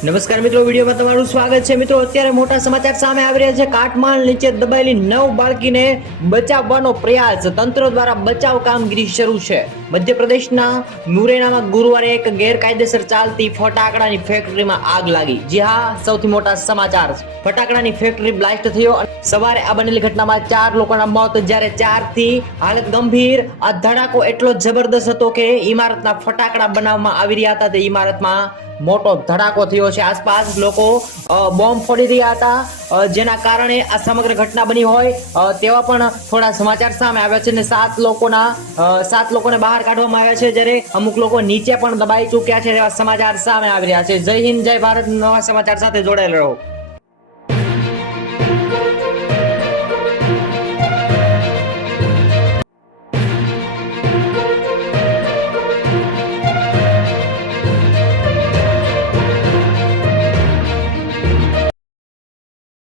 નમસ્કાર મિત્રો, વિડીયોમાં તમારું સ્વાગત છે। મિત્રો, અત્યારે મોટા સમાચાર સામે આવી રહ્યા છે। કાટમાળ નીચે દબાયેલી 9 બાળકીને બચાવવાનો પ્રયાસ, તંત્ર દ્વારા બચાવ કામગીરી શરૂ છે। મધ્યપ્રદેશના મુરૈનામાં ગુરુવારે એક ગેરકાયદેસર ચાલતી ફટાકડાની ફેક્ટરીમાં આગ લાગી। જી હા, સૌથી મોટા સમાચાર, ફટાકડાની ફેક્ટરી બ્લાસ્ટ થયો। સવારે આ બનેલી ઘટનામાં 4 લોકોના મોત, જ્યારે 4 થી હાલત ગંભીર। આ ધડાકો એટલો જબરદસ્ત હતો કે ઇમારતના ફટાકડા બનાવવામાં આવી રહ્યા હતા તે ઇમારતમાં મોટો ધડાકો થયો છે। આસપાસ લોકો બોમ્બ ફોડી રહ્યા હતા, જેના કારણે આ સમગ્ર ઘટના બની હોય તેવા પણ થોડા સમાચાર સામે આવ્યા છે। અને 7 લોકોને બહાર કાઢવામાં આવ્યા છે, જ્યારે અમુક લોકો નીચે પણ દબાઈ ચૂક્યા છે, એવા સમાચાર સામે આવી રહ્યા છે। જય હિન્દ, જય ભારત। નવા સમાચાર સાથે જોડાયેલા રહો।